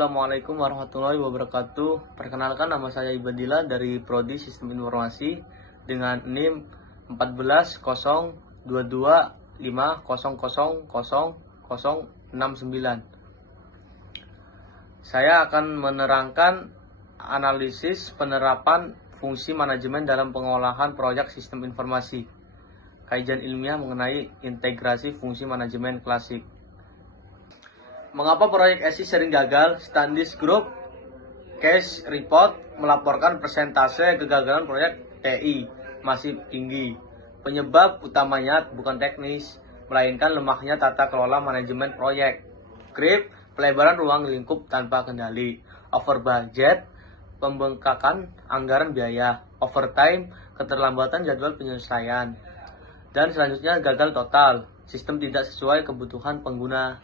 Assalamualaikum warahmatullahi wabarakatuh. Perkenalkan, nama saya Ibadillah dari Prodi Sistem Informasi dengan NIM 14.0225000069. Saya akan menerangkan analisis penerapan fungsi manajemen dalam pengolahan proyek sistem informasi. Kajian ilmiah mengenai integrasi fungsi manajemen klasik. Mengapa proyek SI sering gagal? Standish Group Case Report melaporkan persentase kegagalan proyek TI masih tinggi. Penyebab utamanya bukan teknis, melainkan lemahnya tata kelola manajemen proyek. Creep, pelebaran ruang lingkup tanpa kendali. Over budget, pembengkakan anggaran biaya. Overtime, keterlambatan jadwal penyelesaian. Dan selanjutnya gagal total, sistem tidak sesuai kebutuhan pengguna.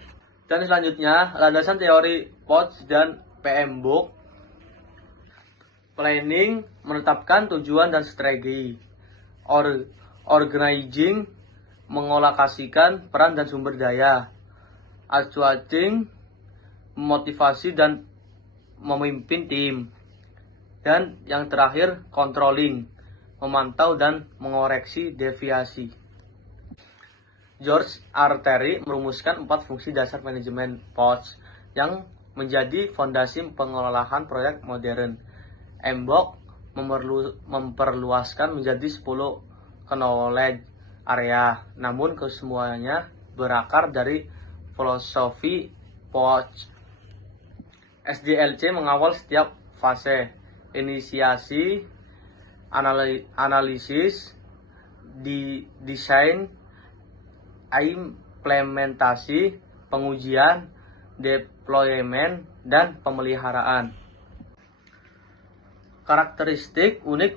Dan selanjutnya, landasan teori POTS dan PMBOK. Planning, menetapkan tujuan dan strategi. Organizing, mengolokasikan peran dan sumber daya. Actuating, memotivasi dan memimpin tim. Dan yang terakhir, controlling, memantau dan mengoreksi deviasi. George R. Terry merumuskan 4 fungsi dasar manajemen POTS yang menjadi fondasi pengelolaan proyek modern. MBOK memperluaskan menjadi 10 knowledge area, namun kesemuanya berakar dari filosofi POTS. SDLC mengawal setiap fase: inisiasi, analisis, desain, implementasi, pengujian, deployment, dan pemeliharaan. Karakteristik unik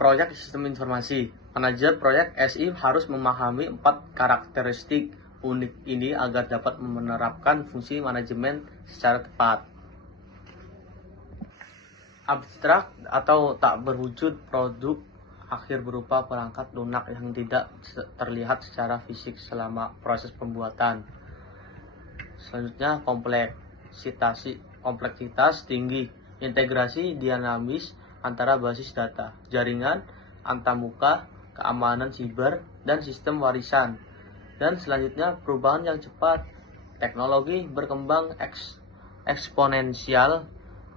proyek sistem informasi. Manajer proyek SI harus memahami 4 karakteristik unik ini agar dapat menerapkan fungsi manajemen secara tepat. Abstrak atau tak berwujud, produk akhir berupa perangkat lunak yang tidak terlihat secara fisik selama proses pembuatan. Selanjutnya, kompleksitas tinggi, integrasi dinamis antara basis data, jaringan antarmuka, keamanan siber, dan sistem warisan. Dan selanjutnya, perubahan yang cepat, teknologi berkembang eksponensial,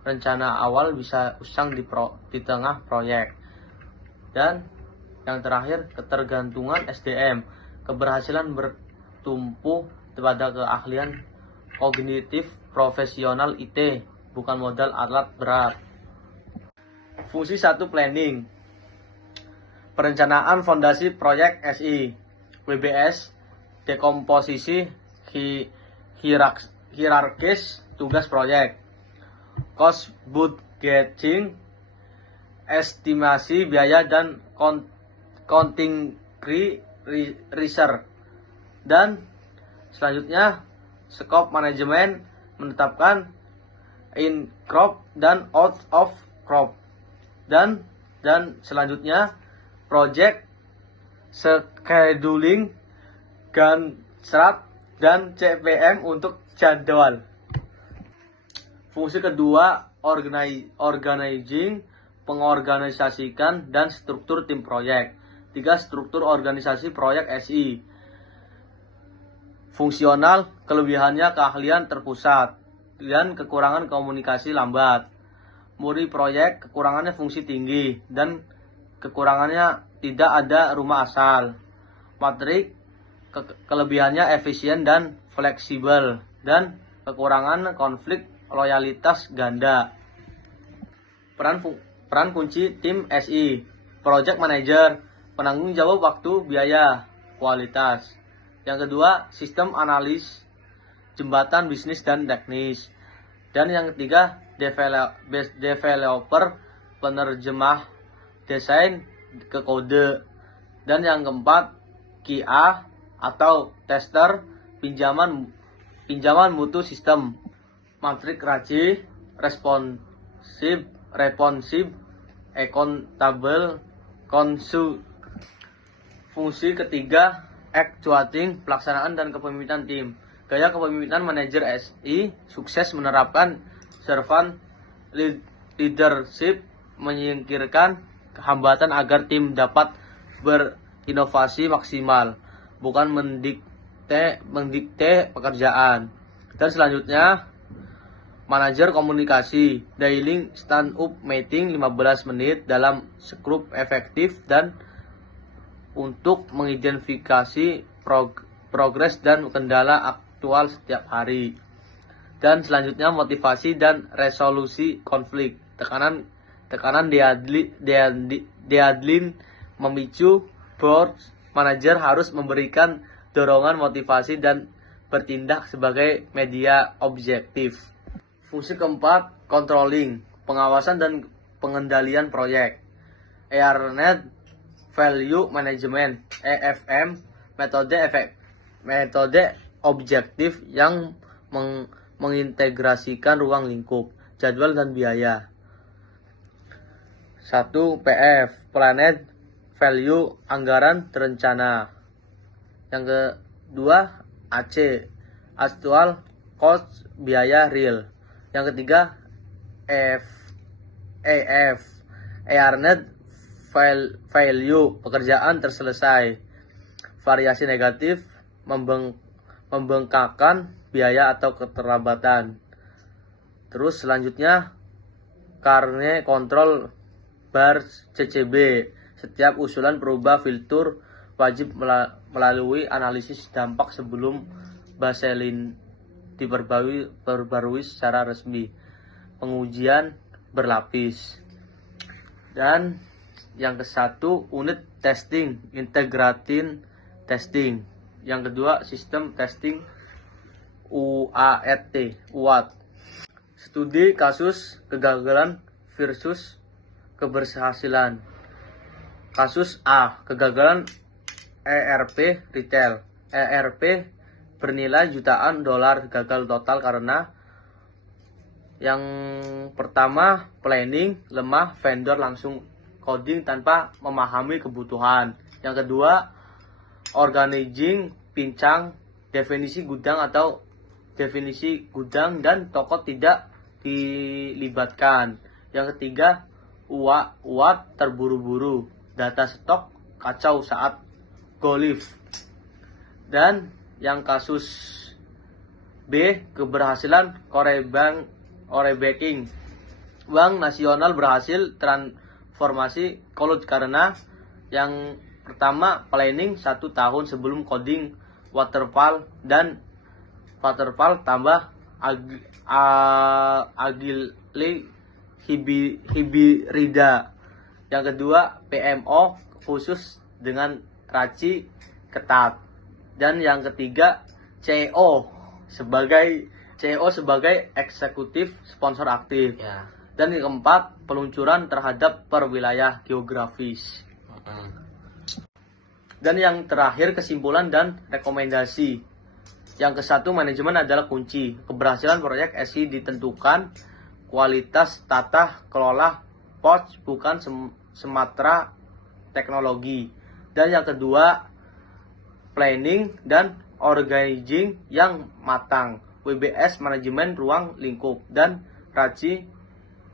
rencana awal bisa usang di tengah proyek. Dan yang terakhir, ketergantungan SDM, keberhasilan bertumpu pada keahlian kognitif profesional IT, bukan modal alat berat. Fungsi 1, planning, perencanaan fondasi proyek SI. WBS, dekomposisi hierarkis tugas proyek. Cost budgeting, estimasi biaya dan contingency reserve. Dan selanjutnya, scope management, menetapkan in crop dan out of crop. Dan selanjutnya, project scheduling, Gantt chart, dan CPM untuk jadwal. Fungsi kedua, organizing, pengorganisasikan dan struktur tim proyek. 3, struktur organisasi proyek SI. Fungsional, kelebihannya keahlian terpusat dan kekurangan komunikasi lambat. Muri proyek, kekurangannya fungsi tinggi dan kekurangannya tidak ada rumah asal. Matrik, kelebihannya efisien dan fleksibel dan kekurangan konflik loyalitas ganda. Peran kunci tim SI. Project manager, penanggung jawab waktu, biaya, kualitas. Yang kedua, sistem analis, jembatan bisnis dan teknis. Dan yang ketiga, developer, penerjemah desain ke kode. Dan yang keempat, QA atau tester, pinjaman mutu sistem. Matrik RACI, responsive, accountable, Fungsi ketiga, actuating, pelaksanaan dan kepemimpinan tim. Gaya kepemimpinan manajer SI sukses menerapkan servant leadership, menyingkirkan hambatan agar tim dapat berinovasi maksimal, bukan mendikte pekerjaan. Dan selanjutnya, manajer komunikasi, daily stand up meeting 15 menit dalam skrup efektif dan untuk mengidentifikasi progres dan kendala aktual setiap hari. Dan selanjutnya, motivasi dan resolusi konflik, tekanan deadline memicu board manager harus memberikan dorongan motivasi dan bertindak sebagai media objektif. Fungsi keempat, controlling, pengawasan dan pengendalian proyek. ARNet Value Management (EFM), metode objektif yang mengintegrasikan ruang lingkup, jadwal dan biaya. 1. PF, Planet Value, anggaran terencana. Yang kedua, AC, actual cost, biaya real. Yang ketiga, AF, ARNet Value, pekerjaan terselesai. Variasi negatif, membengkakkan biaya atau keterlambatan. Terus selanjutnya, Carne Control Bar CCB, setiap usulan perubah filter wajib melalui analisis dampak sebelum baseline diperbarui secara resmi. Pengujian berlapis. Dan yang ke-1, unit testing, integrating testing. Yang kedua, sistem testing, UAT. Studi kasus kegagalan versus keberhasilan. Kasus A, kegagalan ERP retail. ERP bernilai jutaan dolar, gagal total karena yang pertama, planning lemah, vendor langsung coding tanpa memahami kebutuhan. Yang kedua, organizing pincang, definisi gudang dan toko tidak dilibatkan. Yang ketiga, UAT terburu-buru, data stok kacau saat go live. Dan yang kasus B, keberhasilan Corebacking. Bank Nasional berhasil transformasi cloud karena yang pertama, planning 1 tahun sebelum coding waterfall tambah agile hibrida. Yang kedua, PMO khusus dengan raci ketat. Dan yang ketiga, CEO sebagai eksekutif sponsor aktif. Ya. Dan yang keempat, peluncuran terhadap perwilayah geografis. Dan yang terakhir, kesimpulan dan rekomendasi. Yang ke-1, manajemen adalah kunci. Keberhasilan proyek SI ditentukan kualitas tata kelola POS, bukan semata teknologi. Dan yang kedua, planning dan organizing yang matang. WBS, manajemen ruang lingkup. Dan RACI,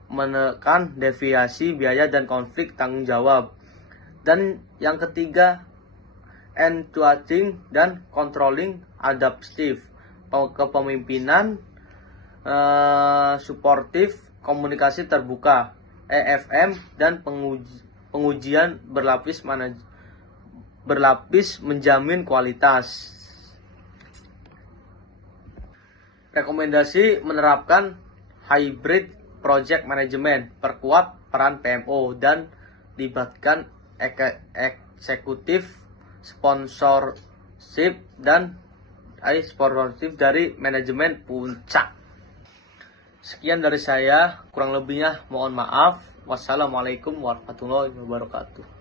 menekan deviasi biaya dan konflik tanggung jawab. Dan yang ketiga, end-to-end dan controlling adaptive, kepemimpinan suportif, komunikasi terbuka, EFM, dan pengujian berlapis menjamin kualitas. Rekomendasi menerapkan hybrid project management, perkuat peran PMO dan libatkan eksekutif sponsorship dari manajemen puncak. Sekian dari saya, kurang lebihnya mohon maaf. Wassalamualaikum warahmatullahi wabarakatuh.